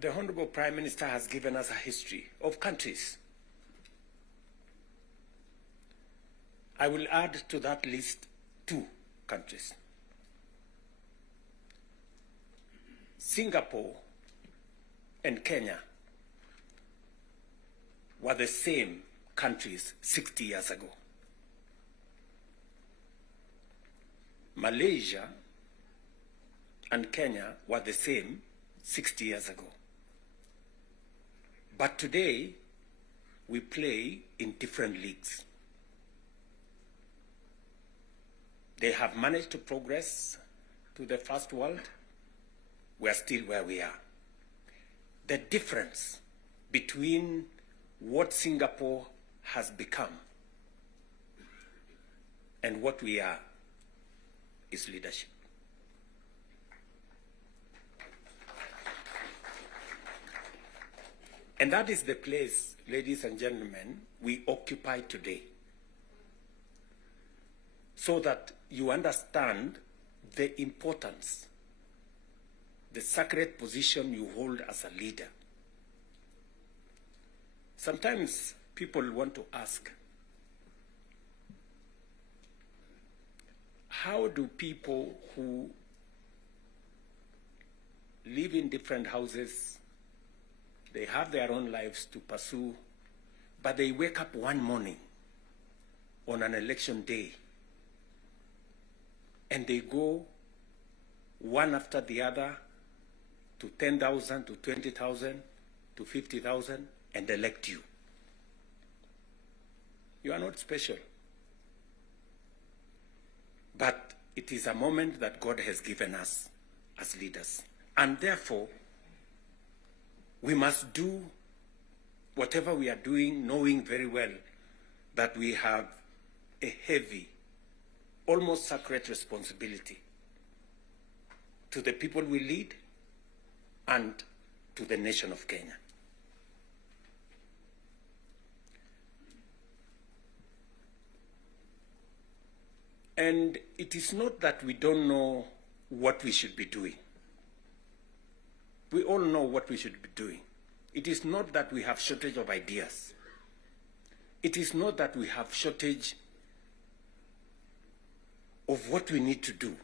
the Honorable Prime Minister has given us a history of countries. I will add to that list 2 countries. Singapore and Kenya were the same countries 60 years ago. Malaysia and Kenya were the same 60 years ago. But today, we play in different leagues. They have managed to progress to the first world. We are still where we are. The difference between what Singapore has become and what we are is leadership. And that is the place, ladies and gentlemen, we occupy today. So that you understand the importance, the sacred position you hold as a leader. Sometimes people want to ask, how do people who live in different houses, they have their own lives to pursue, but they wake up one morning on an election day and they go one after the other to 10,000, to 20,000, to 50,000 and elect you? You are not special. But it is a moment that God has given us as leaders. And therefore, we must do whatever we are doing, knowing very well that we have a heavy, almost sacred responsibility to the people we lead and to the nation of Kenya. And it is not that we don't know what we should be doing. We all know what we should be doing. It is not that we have shortage of ideas. It is not that we have shortage of what we need to do.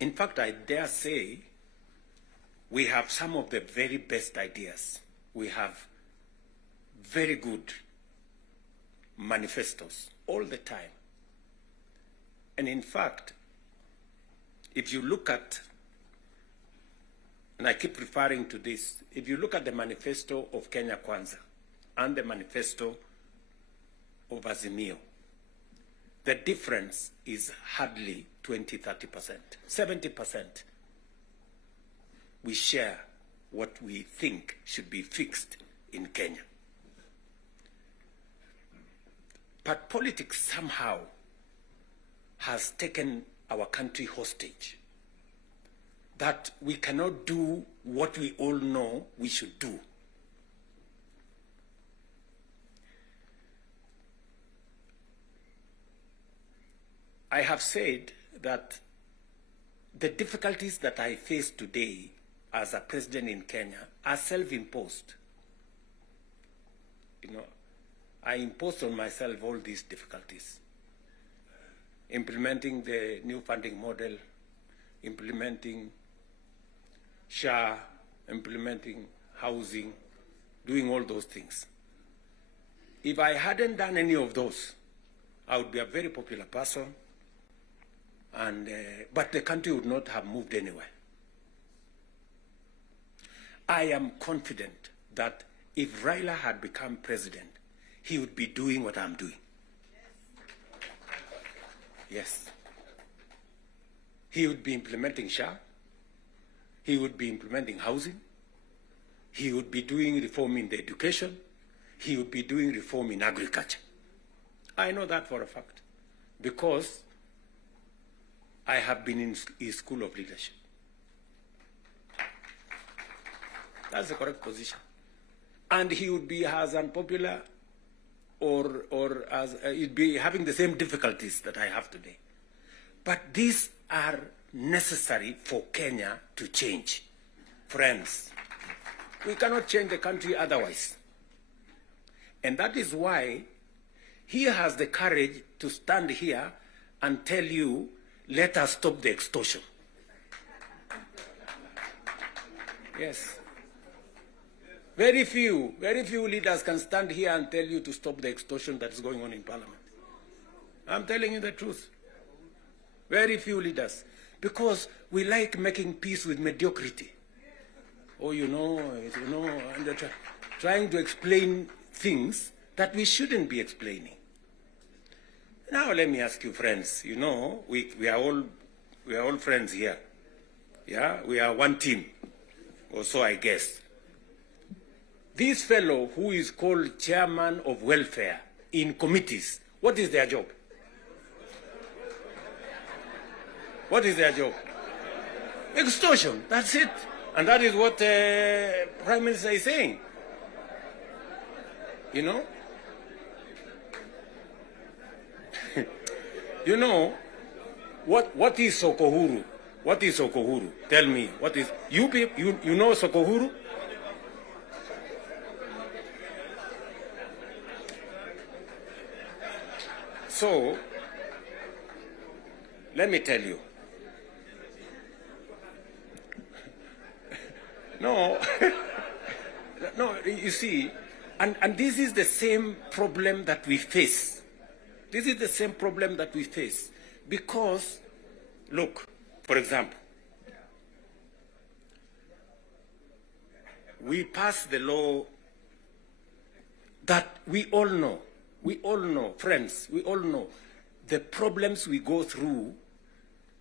In fact, I dare say we have some of the very best ideas. We have very good manifestos all the time. And in fact, if you look at, and I keep referring to this, if you look at the manifesto of Kenya Kwanza and the manifesto of Azimio, the difference is hardly 20-30%. 70% we share what we think should be fixed in Kenya. But politics somehow has taken our country hostage, that we cannot do what we all know we should do. I have said that the difficulties that I face today as a president in Kenya are self-imposed. You know, I imposed on myself all these difficulties. Implementing the new funding model, implementing SHA, implementing housing, doing all those things. If I hadn't done any of those, I would be a very popular person, and but the country would not have moved anywhere. I am confident that if Raila had become president, he would be doing what I'm doing. Yes. He would be implementing SHA. He would be implementing housing. He would be doing reform in the education. He would be doing reform in agriculture. I know that for a fact because I have been in his school of leadership. That's the correct position. And he would be as unpopular or as he'd be having the same difficulties that I have today. But these are necessary for Kenya to change. Friends, We cannot change the country otherwise. And that is why he has the courage to stand here and tell you, let us stop the extortion. Yes. Very few leaders can stand here and tell you to stop the extortion that's going on in Parliament. I'm telling you the truth. Very few leaders. Because we like making peace with mediocrity. Oh, and they're trying to explain things that we shouldn't be explaining. Now let me ask you, friends, we are all friends here. Yeah, we are one team, or so I guess. This fellow who is called chairman of welfare in committees, what is their job? What is their job? Extortion, that's it. And that is what Prime Minister is saying. What is Sokohuru? What is Sokohuru? Tell me, what is, you know Sokohuru? So, let me tell you. No, you see, and this is the same problem that we face. This is the same problem that we face. Because, look, for example, we passed the law that we all know, friends, we all know the problems we go through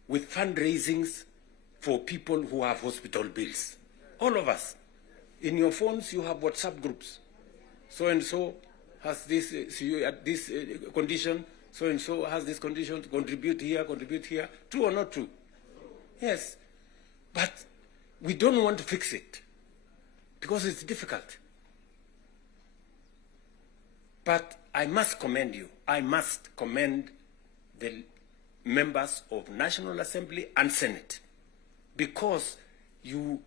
with fundraisings for people who have hospital bills. All of us. In your phones, you have WhatsApp groups. So-and-so has this, this condition, so-and-so has this condition, contribute here. True or not true? Yes. But we don't want to fix it because it's difficult. But I must commend you. I must commend the members of National Assembly and Senate because you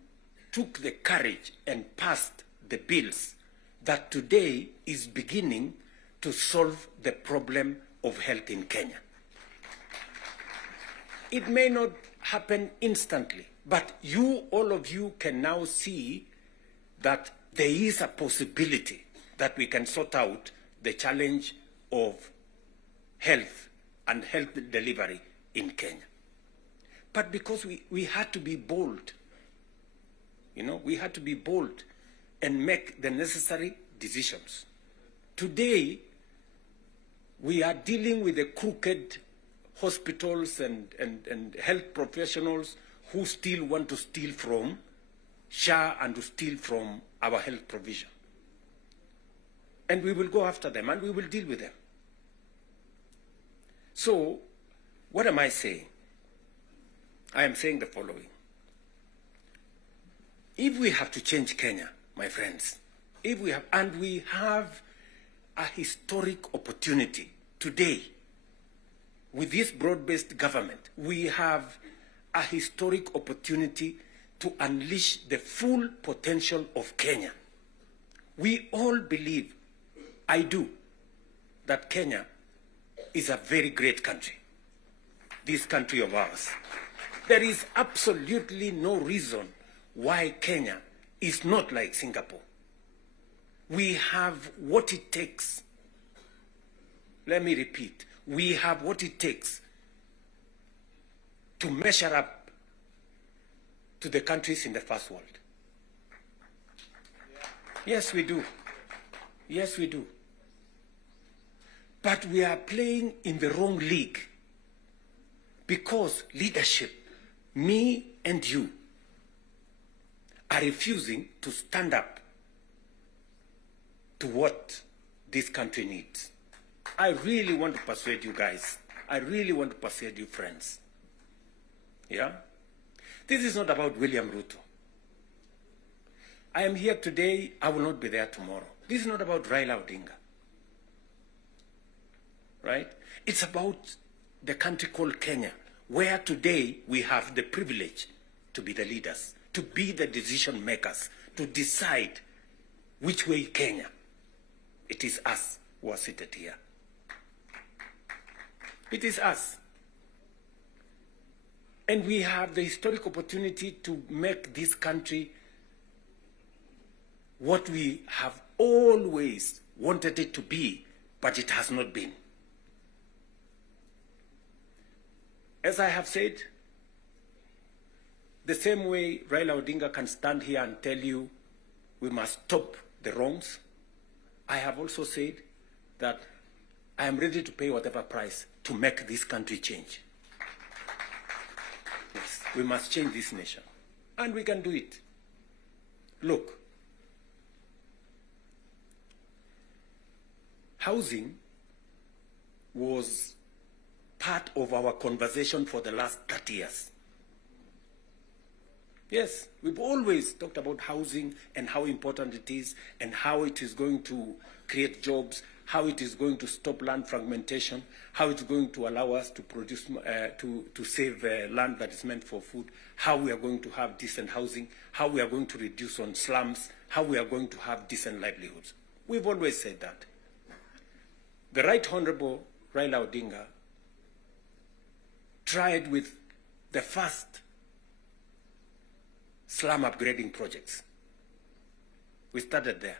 took the courage and passed the bills that today is beginning to solve the problem of health in Kenya. It may not happen instantly, but all of you can now see that there is a possibility that we can sort out the challenge of health and health delivery in Kenya. But because we had to be bold, we had to be bold and make the necessary decisions. Today, we are dealing with the crooked hospitals and health professionals who still want to steal from SHA and to steal from our health provision. And we will go after them and we will deal with them. So, what am I saying? I am saying the following. If we have to change Kenya, my friends, we have a historic opportunity today with this broad-based government, we have a historic opportunity to unleash the full potential of Kenya. We all believe, I do, that Kenya is a very great country, this country of ours. There is absolutely no reason why Kenya is not like Singapore. We have what it takes. Let me repeat. We have what it takes to measure up to the countries in the first world. Yes, we do. Yes, we do. But we are playing in the wrong league because leadership, me and you, are refusing to stand up to what this country needs. I really want to persuade you guys. I really want to persuade you friends. Yeah? This is not about William Ruto. I am here today, I will not be there tomorrow. This is not about Raila Odinga. Right? It's about the country called Kenya, where today we have the privilege to be the leaders, to be the decision makers, to decide which way Kenya. It is us who are seated here. It is us. And we have the historic opportunity to make this country what we have always wanted it to be, but it has not been. As I have said, the same way Raila Odinga can stand here and tell you we must stop the wrongs, I have also said that I am ready to pay whatever price to make this country change. Yes, we must change this nation, and we can do it. Look, housing was part of our conversation for the last 30 years. Yes, we've always talked about housing and how important it is and how it is going to create jobs, how it is going to stop land fragmentation, how it's going to allow us to produce, to save land that is meant for food, how we are going to have decent housing, how we are going to reduce on slums, how we are going to have decent livelihoods. We've always said that. The Right Honorable Raila Odinga tried with the first slum upgrading projects. We started there.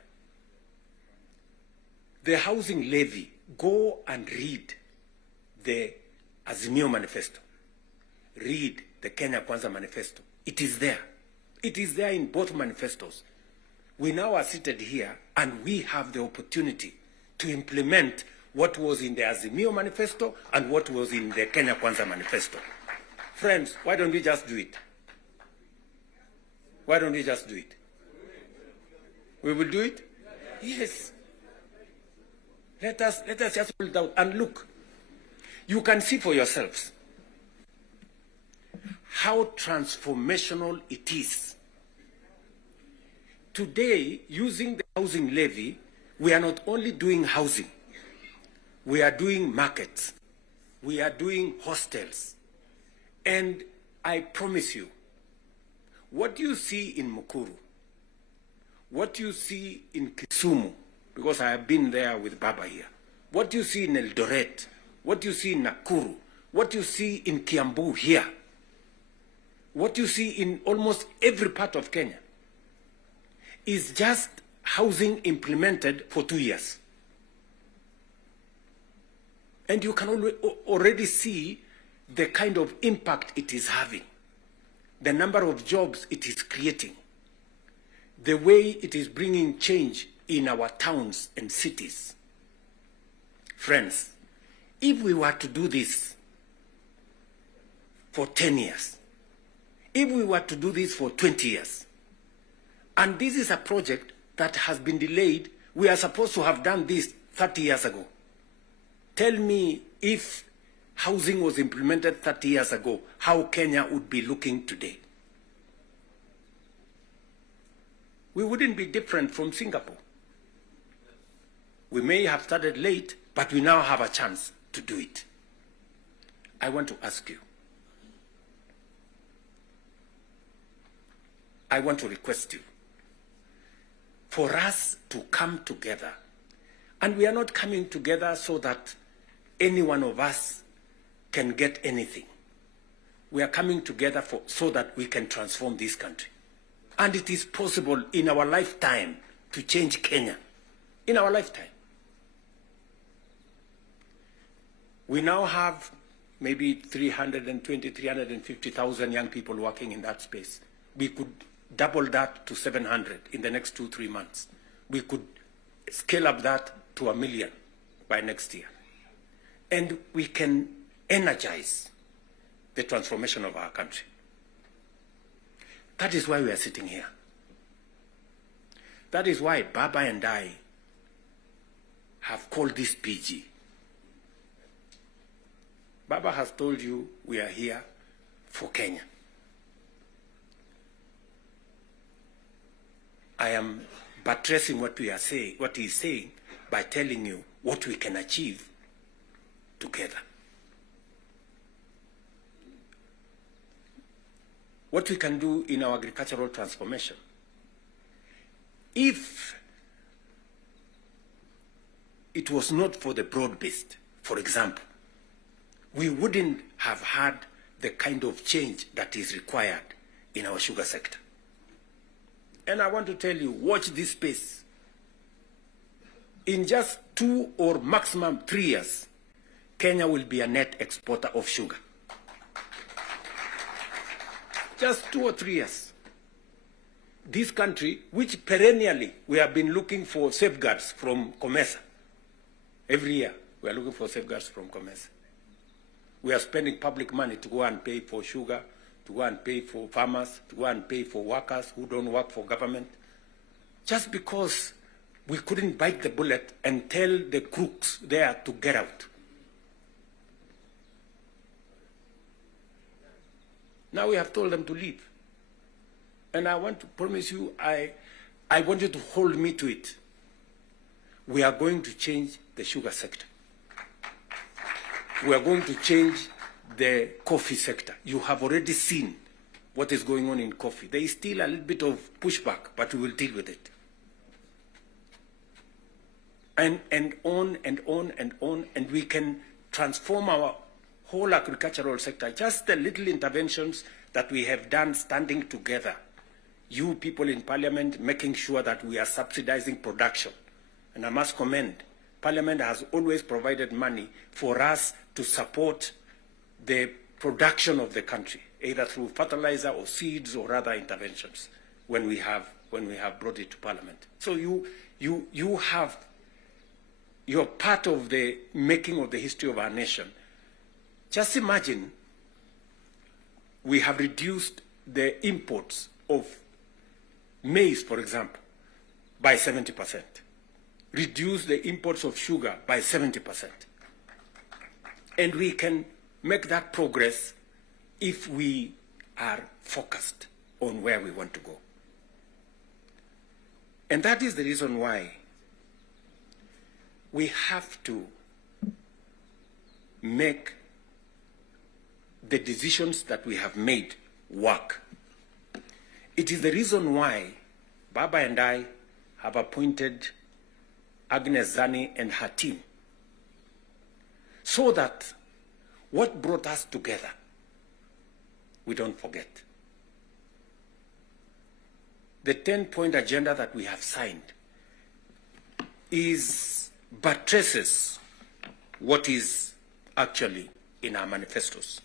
The housing levy, go and read the Azimio Manifesto. Read the Kenya Kwanza Manifesto. It is there. It is there in both manifestos. We now are seated here and we have the opportunity to implement what was in the Azimio Manifesto and what was in the Kenya Kwanza Manifesto. Friends, why don't we just do it? Why don't we just do it? We will do it? Yes. Let us just hold out and look. You can see for yourselves how transformational it is. Today, using the housing levy, we are not only doing housing, we are doing markets, we are doing hostels. And I promise you, what you see in Mukuru, what you see in Kisumu, because I have been there with Baba here, what you see in Eldoret, what you see in Nakuru, what you see in Kiambu here, what you see in almost every part of Kenya, is just housing implemented for 2 years. And you can already see the kind of impact it is having, the number of jobs it is creating, the way it is bringing change in our towns and cities. Friends, if we were to do this for 10 years, if we were to do this for 20 years, and this is a project that has been delayed, we are supposed to have done this 30 years ago. Tell me, if housing was implemented 30 years ago, how Kenya would be looking today. We wouldn't be different from Singapore. We may have started late, but we now have a chance to do it. I want to ask you, I want to request you for us to come together. And we are not coming together so that any one of us can get anything. We are coming together so that we can transform this country. And it is possible in our lifetime to change Kenya. In our lifetime. We now have maybe 350,000 young people working in that space. We could double that to 700 in the next 2-3 months. We could scale up that to 1 million by next year. And we can energize the transformation of our country. That is why we are sitting here. That is why Baba and I have called this PG. Baba has told you we are here for Kenya. I am buttressing what he is saying by telling you what we can achieve together. What we can do in our agricultural transformation if it was not for the broad-based, for example, we wouldn't have had the kind of change that is required in our sugar sector. And I want to tell you, watch this space. In just 2 or maximum 3 years, Kenya will be a net exporter of sugar. Just 2 or 3 years. This country, which perennially we have been looking for safeguards from COMESA. Every year, we are looking for safeguards from COMESA. We are spending public money to go and pay for sugar, to go and pay for farmers, to go and pay for workers who don't work for government, just because we couldn't bite the bullet and tell the crooks there to get out. Now we have told them to leave. And I want to promise you, I want you to hold me to it. We are going to change the sugar sector. We are going to change the coffee sector. You have already seen what is going on in coffee. There is still a little bit of pushback, but we will deal with it. And on and on and on, and we can transform our whole agricultural sector. Just the little interventions that we have done standing together. You people in Parliament making sure that we are subsidizing production. And I must commend, Parliament has always provided money for us to support the production of the country, either through fertilizer or seeds or other interventions when we have brought it to Parliament. So you're part of the making of the history of our nation. Just imagine we have reduced the imports of maize, for example, by 70%. Reduce the imports of sugar by 70%. And we can make that progress if we are focused on where we want to go. And that is the reason why we have to make the decisions that we have made work. It is the reason why Baba and I have appointed Agnes Zani and her team, so that what brought us together, we don't forget. The 10-point agenda that we have signed buttresses what is actually in our manifestos.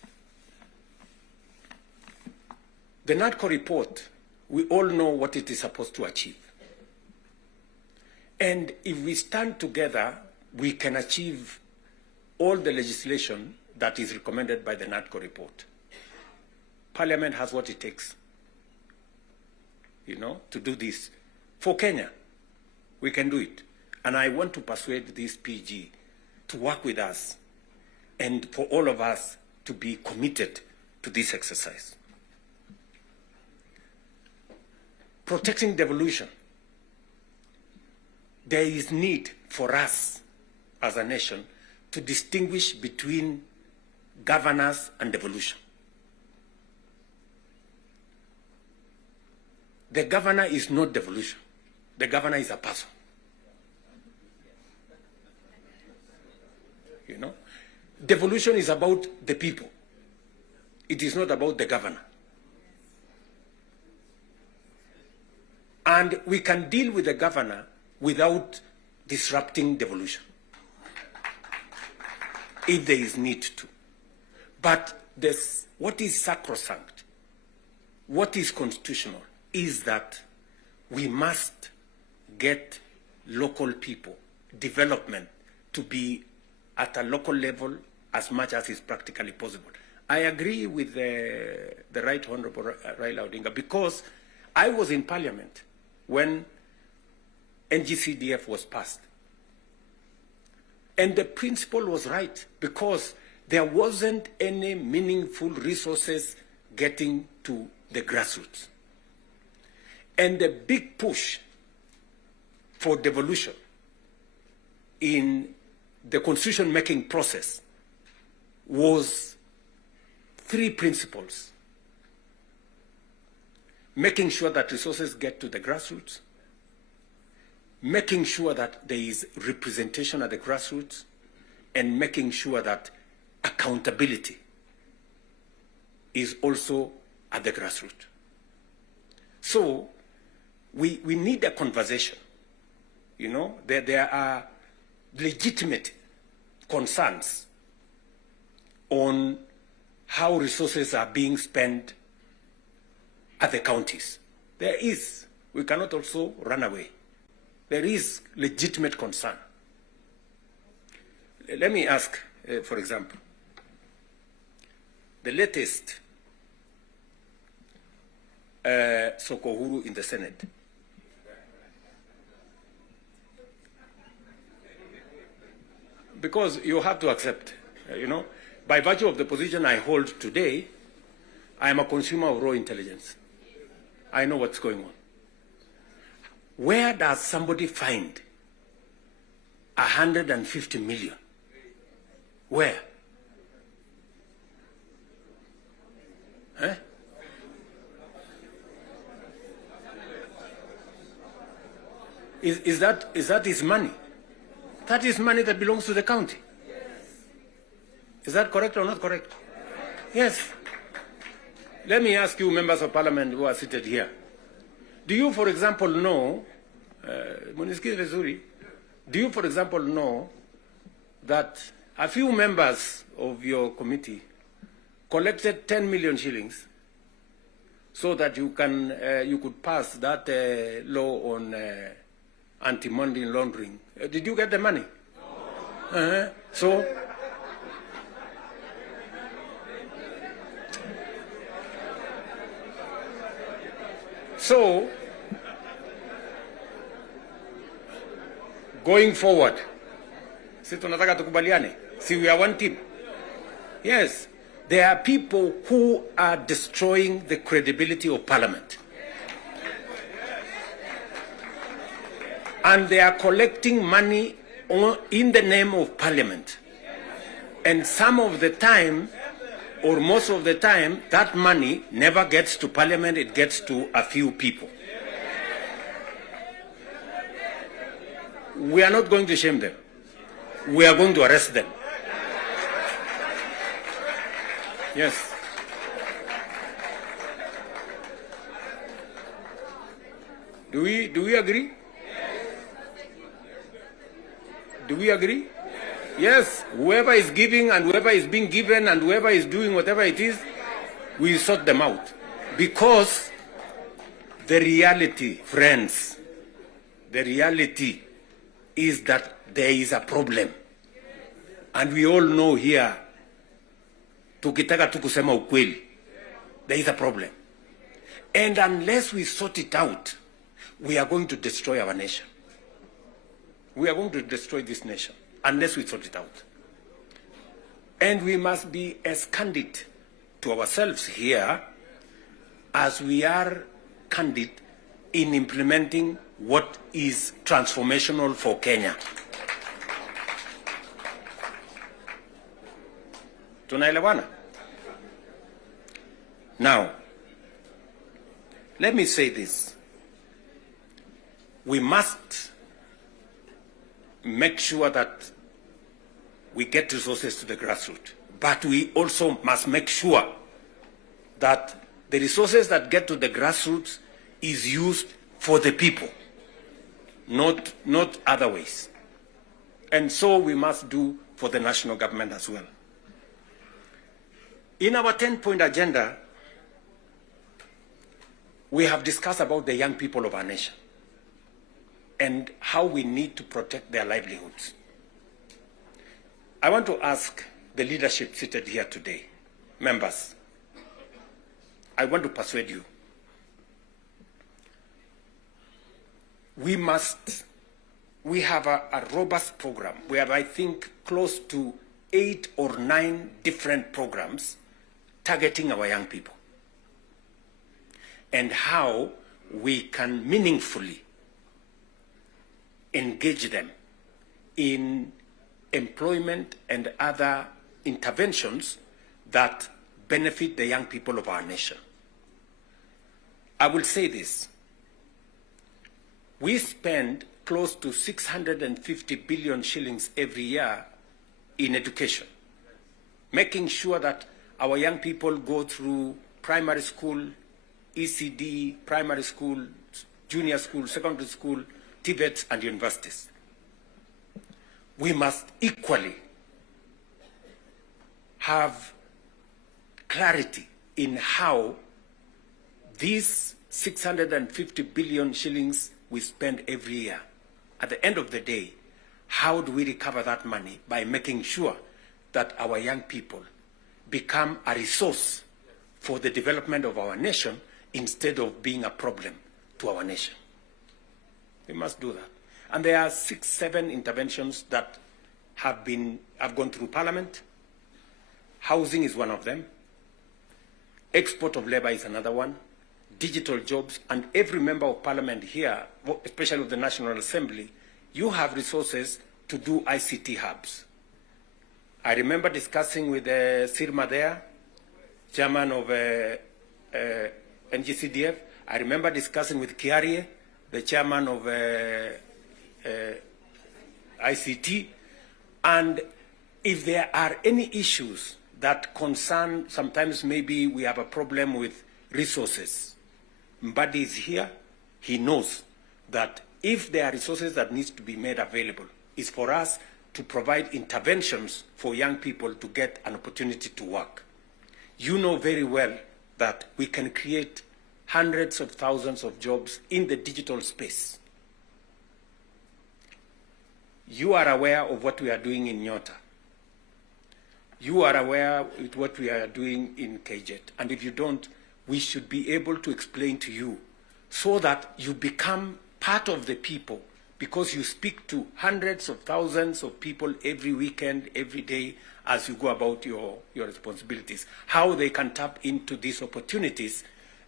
The NADCO report, we all know what it is supposed to achieve. And if we stand together, we can achieve all the legislation that is recommended by the NADCO report. Parliament has what it takes, to do this. For Kenya, we can do it. And I want to persuade this PG to work with us and for all of us to be committed to this exercise. Protecting devolution. There is need for us as a nation to distinguish between governance and devolution. The governor is not devolution. The governor is a person. Devolution is about the people. It is not about the governor. And we can deal with the governor without disrupting devolution, if there is need to. But what is sacrosanct, what is constitutional, is that we must get local people, development, to be at a local level as much as is practically possible. I agree with the Right Honorable Raila Odinga, because I was in Parliament when NGCDF was passed. And the principle was right, because there wasn't any meaningful resources getting to the grassroots. And the big push for devolution in the constitution-making process was 3 principles: making sure that resources get to the grassroots, making sure that there is representation at the grassroots, and making sure that accountability is also at the grassroots. So we need a conversation. You know, there are legitimate concerns on how resources are being spent at the counties. There is. We cannot also run away. There is legitimate concern. Let me ask, for example, the latest Sokohuru in the Senate. Because you have to accept, you know, by virtue of the position I hold today, I am a consumer of raw intelligence. I know what's going on. Where does somebody find 150 million? Where? Eh? Is that his money? That is money that belongs to the county. Is that correct or not correct? Yes. Let me ask you, members of parliament who are seated here. Do you, for example, know, do you, for example, know that a few members of your committee collected 10 million shillings so that you could pass that law on anti-money laundering? Did you get the money? No. So, going forward, si tunataka tukubaliane, si we are one team. Yes, there are people who are destroying the credibility of Parliament. And they are collecting money in the name of Parliament. And some of the time, or most of the time, that money never gets to Parliament, it gets to a few people. We are not going to shame them. We are going to arrest them. Yes. Do we agree? Do we agree? Yes. Whoever is giving and whoever is being given and whoever is doing whatever it is, we sort them out. Because the reality, friends, the reality is that there is a problem. And we all know here, tukitaka tu kusema ukweli, there is a problem. And unless we sort it out, we are going to destroy our nation. We are going to destroy this nation unless we sort it out. And we must be as candid to ourselves here as we are candid in implementing what is transformational for Kenya. Tunaelewana? Now, let me say this. We must make sure that we get resources to the grassroots, but we also must make sure that the resources that get to the grassroots is used for the people, not other ways. And so we must do for the national government as well. In our 10-point agenda, we have discussed about the young people of our nation and how we need to protect their livelihoods. I want to ask the leadership seated here today, members, I want to persuade you. We have a robust program. We have, I think, close to 8 or 9 different programs targeting our young people and how we can meaningfully engage them in employment and other interventions that benefit the young people of our nation. I will say this. We spend close to 650 billion shillings every year in education, making sure that our young people go through primary school, ECD, primary school, junior school, secondary school, TVETs, and universities. We must equally have clarity in how these 650 billion shillings we spend every year, at the end of the day, how do we recover that money? By making sure that our young people become a resource for the development of our nation instead of being a problem to our nation. We must do that. And there are 6, 7 interventions that have gone through Parliament. Housing is one of them. Export of labor is another one. Digital jobs, and every member of Parliament here, especially of the National Assembly, you have resources to do ICT hubs. I remember discussing with Sirma there, chairman of NGCDF. I remember discussing with Kiarie, the chairman of ICT. And if there are any issues that concern, sometimes maybe we have a problem with resources, Mbadi is here. He knows that if there are resources that needs to be made available, it's for us to provide interventions for young people to get an opportunity to work. You know very well that we can create hundreds of thousands of jobs in the digital space. You are aware of what we are doing in Nyota. You are aware of what we are doing in KJet. And if you don't, we should be able to explain to you so that you become part of the people, because you speak to hundreds of thousands of people every weekend, every day, as you go about your responsibilities, how they can tap into these opportunities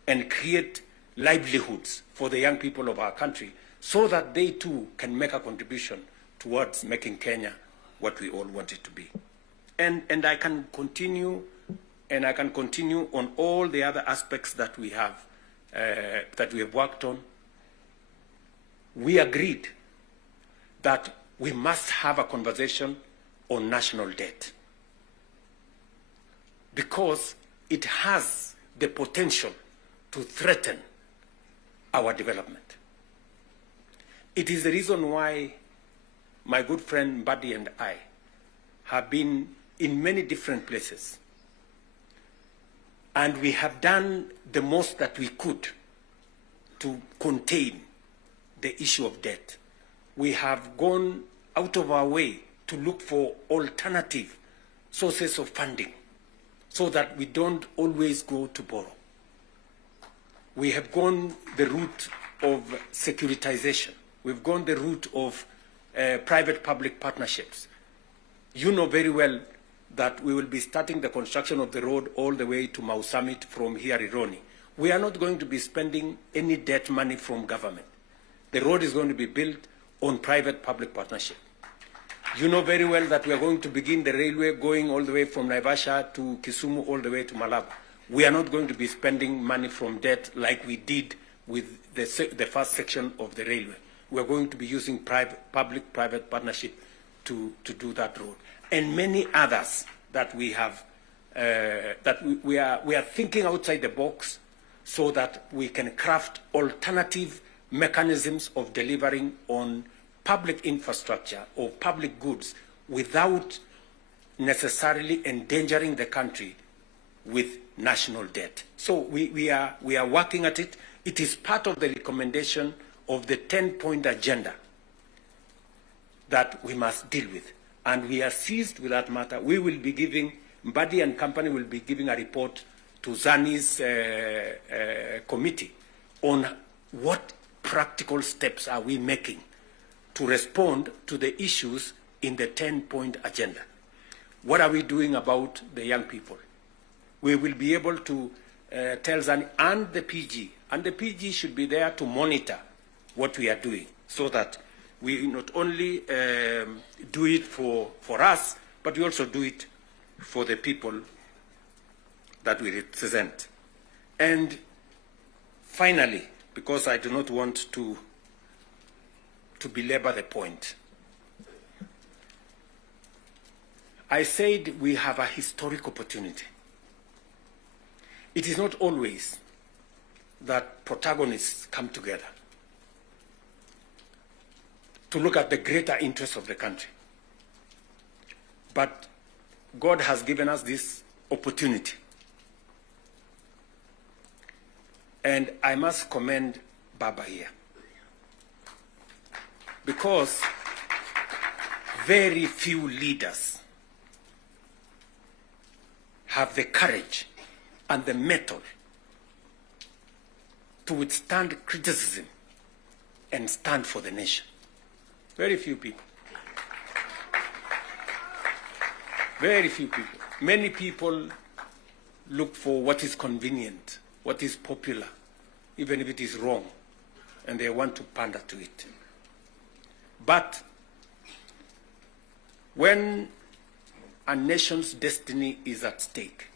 and create livelihoods for the young people of our country so that they too can make a contribution towards making Kenya what we all want it to be. And I can continue, and I can continue on all the other aspects that we have worked on. We agreed that we must have a conversation on national debt because it has the potential to threaten our development. It is the reason why my good friend Mbadi and I have been in many different places, and we have done the most that we could to contain the issue of debt. We have gone out of our way to look for alternative sources of funding so that we don't always go to borrow. We have gone the route of securitization. We've gone the route of private-public partnerships. You know very well that we will be starting the construction of the road all the way to Mau Summit from here, Ironi. We are not going to be spending any debt money from government. The road is going to be built on private-public partnership. You know very well that we are going to begin the railway going all the way from Naivasha to Kisumu all the way to Malaba. We are not going to be spending money from debt like we did with the first section of the railway. We are going to be using public-private partnership to do that road. And many others that we have, we are thinking outside the box so that we can craft alternative mechanisms of delivering on public infrastructure or public goods without necessarily endangering the country with national debt. So we are working at it. It is part of the recommendation of the 10-point agenda that we must deal with. And we are seized with that matter. We will be giving, Mbadi and company will be giving a report to Zani's committee on what practical steps are we making to respond to the issues in the 10-point agenda. What are we doing about the young people? We will be able to tell Zani and the PG should be there to monitor what we are doing so that we not only do it for us, but we also do it for the people that we represent. And finally, because I do not want to to belabor the point. I said we have a historic opportunity. It is not always that protagonists come together to look at the greater interests of the country. But God has given us this opportunity. And I must commend Baba here, because very few leaders have the courage and the mettle to withstand criticism and stand for the nation. Very few people. Very few people. Many people look for what is convenient, what is popular, even if it is wrong, and they want to pander to it. But when a nation's destiny is at stake,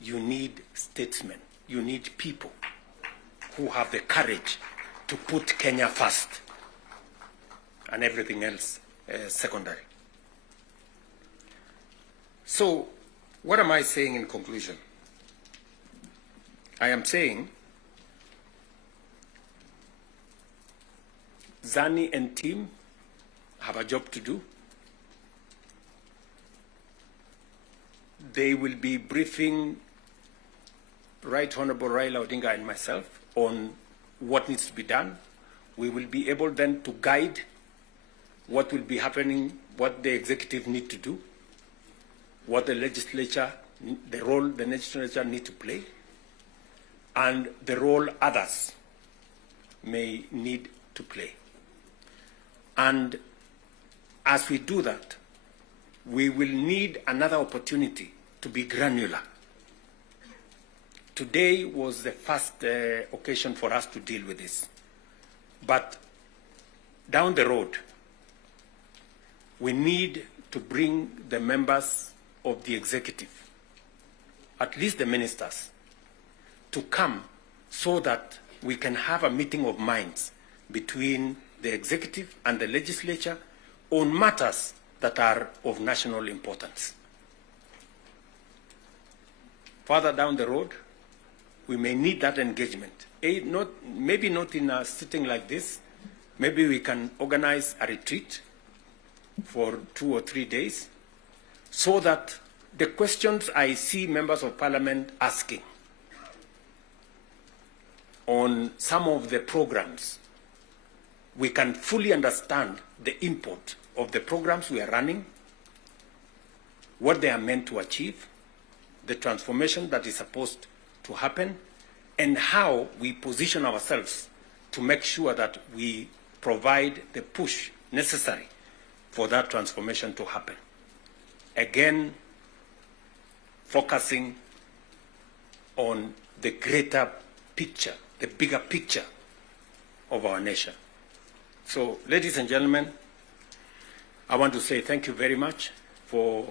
you need statesmen, you need people who have the courage to put Kenya first and everything else secondary. So, what am I saying in conclusion? I am saying Zani and team have a job to do. They will be briefing Right Honorable Raila Odinga and myself on what needs to be done. We will be able then to guide what will be happening, what the executive need to do, what the legislature, the role the legislature need to play, and the role others may need to play. And as we do that, we will need another opportunity to be granular. Today was the first occasion for us to deal with this. But down the road, we need to bring the members of the executive, at least the ministers, to come so that we can have a meeting of minds between the executive and the legislature on matters that are of national importance. Further down the road, we may need that engagement. Maybe not in a sitting like this. Maybe we can organize a retreat for 2 or 3 days so that the questions I see members of parliament asking on some of the programs, we can fully understand the import of the programs we are running, what they are meant to achieve, the transformation that is supposed to happen, and how we position ourselves to make sure that we provide the push necessary for that transformation to happen. Again, focusing on the greater picture, the bigger picture of our nation. So, ladies and gentlemen, I want to say thank you very much for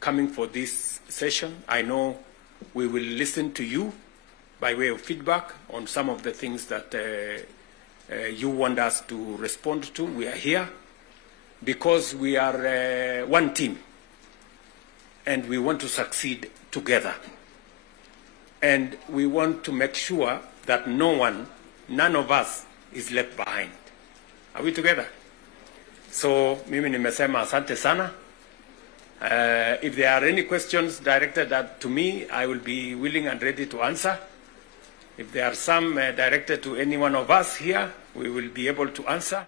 coming for this session. I know we will listen to you by way of feedback on some of the things that you want us to respond to. We are here because we are one team and we want to succeed together. And we want to make sure that none of us is left behind. Are we together? So, mimi nimesema asante sana. If there are any questions directed to me, I will be willing and ready to answer. If there are some directed to any one of us here, we will be able to answer.